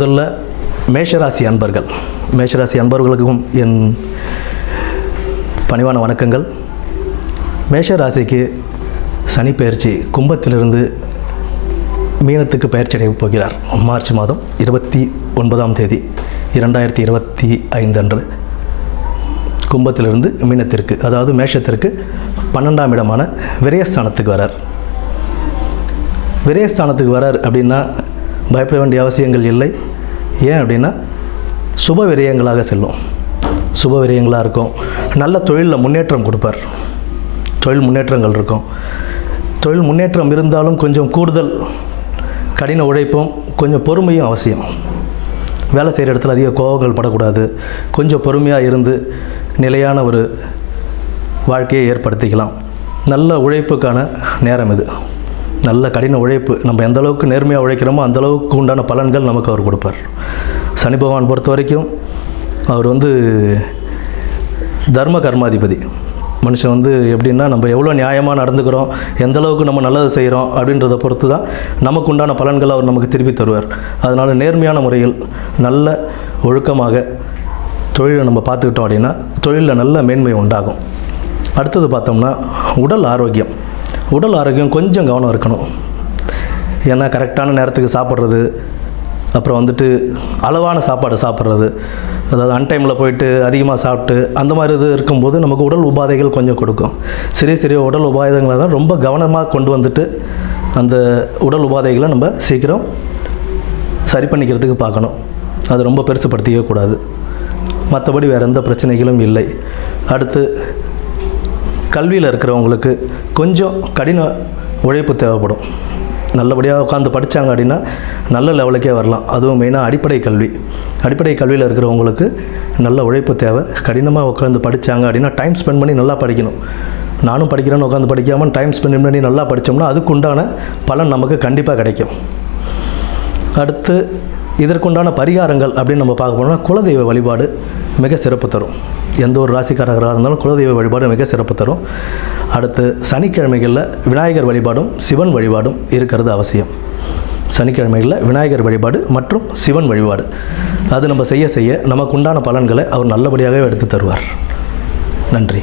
முதல்ல மேஷராசி அன்பர்களுக்கும் என் பணிவான வணக்கங்கள். மேஷராசிக்கு சனி பெயர்ச்சி கும்பத்திலிருந்து மீனத்துக்கு பெயர்ச்சி அடைய போகிறார். மார்ச் மாதம் 29ஆம் தேதி 2025 அன்று கும்பத்திலிருந்து மீனத்திற்கு, அதாவது மேஷத்திற்கு 12ஆம் இடமான விரயஸ்தானத்துக்கு வரார். விரயஸ்தானத்துக்கு வரார் அப்படின்னா பயப்பட வேண்டிய அவசியங்கள் இல்லை. ஏன் அப்படின்னா சுப விரயங்களாக செல்லும். சுப விரயங்களாக இருக்கும். நல்ல தொழிலில் முன்னேற்றம் கொடுப்பார். தொழில் முன்னேற்றங்கள் இருக்கும். தொழில் முன்னேற்றம் இருந்தாலும் கொஞ்சம் கூடுதல் கடின உழைப்பும் கொஞ்சம் பொறுமையும் அவசியம். வேலை செய்கிற இடத்துல அதிக கோபங்கள் படக்கூடாது. கொஞ்சம் பொறுமையாக இருந்து நிலையான ஒரு வாழ்க்கையை ஏற்படுத்திக்கலாம். நல்ல உழைப்புக்கான நேரம் இது. நல்ல கடின உழைப்பு, நம்ம எந்த அளவுக்கு நேர்மையாக உழைக்கிறோமோ அந்த அளவுக்கு உண்டான பலன்கள் நமக்கு அவர் கொடுப்பார். சனி பகவான் பொறுத்த வரைக்கும் அவர் தர்ம கர்மாதிபதி. மனுஷன் எப்படின்னா நம்ம எவ்வளோ நியாயமாக நடந்துக்கிறோம், எந்த அளவுக்கு நம்ம நல்லது செய்கிறோம் அப்படின்றத பொறுத்து தான் நமக்கு உண்டான பலன்களை அவர் நமக்கு திருப்பி தருவார். அதனால் நேர்மையான முறையில் நல்ல ஒழுக்கமாக தொழிலை நம்ம பார்த்துக்கிட்டோம் அப்படின்னா தொழிலில் நல்ல மேன்மை உண்டாகும். அடுத்தது பார்த்தோம்னா உடல் ஆரோக்கியம் கொஞ்சம் கவனம் இருக்கணும். ஏன்னா கரெக்டான நேரத்துக்கு சாப்பிட்றது, அப்புறம் அளவான சாப்பாடு சாப்பிட்றது, அதாவது அன்டைமில் போயிட்டு அதிகமாக சாப்பிட்டு அந்த மாதிரி இது இருக்கும்போது நமக்கு உடல் உபாதைகள் கொஞ்சம் கொடுக்கும். சிறிய உடல் உபாதைகளை தான் ரொம்ப கவனமாக கொண்டு அந்த உடல் உபாதைகளை நம்ம சீக்கிரம் சரி பண்ணிக்கிறதுக்கு பார்க்கணும். அது ரொம்ப பெருசுப்படுத்திக்கவே கூடாது. மற்றபடி வேறு எந்த பிரச்சனைகளும் இல்லை. அடுத்து கல்வியில் இருக்கிறவங்களுக்கு கொஞ்சம் கடின உழைப்பு தேவைப்படும். நல்லபடியாக உட்காந்து படித்தாங்க அப்படின்னா நல்ல லெவலுக்கே வரலாம். அதுவும் மெயினாக அடிப்படை கல்வியில் இருக்கிறவங்களுக்கு நல்ல உழைப்பு தேவை. கடினமாக உட்காந்து படித்தாங்க அப்படின்னா டைம் ஸ்பெண்ட் பண்ணி நல்லா படிக்கணும். நானும் படிக்கிறேன்னு உட்காந்து படிக்காமல் டைம் ஸ்பெண்ட் பண்ணி நல்லா படித்தோம்னா அதுக்கு உண்டான பலன் நமக்கு கண்டிப்பாக கிடைக்கும். அடுத்து இதற்குண்டான பரிகாரங்கள் அப்படின்னு நம்ம பார்க்க போனோம்னா குலதெய்வ வழிபாடு மிக சிறப்பு தரும். எந்த ஒரு ராசிக்காரர்களாக இருந்தாலும் குலதெய்வ வழிபாடு மிக சிறப்பு தரும். அடுத்து சனிக்கிழமைகளில் விநாயகர் வழிபாடும் சிவன் வழிபாடும் இருக்கிறது அவசியம். சனிக்கிழமைகளில் விநாயகர் வழிபாடு மற்றும் சிவன் வழிபாடு அது நம்ம செய்ய நமக்கு உண்டான பலன்களை அவர் நல்லபடியாகவே எடுத்து தருவார். நன்றி.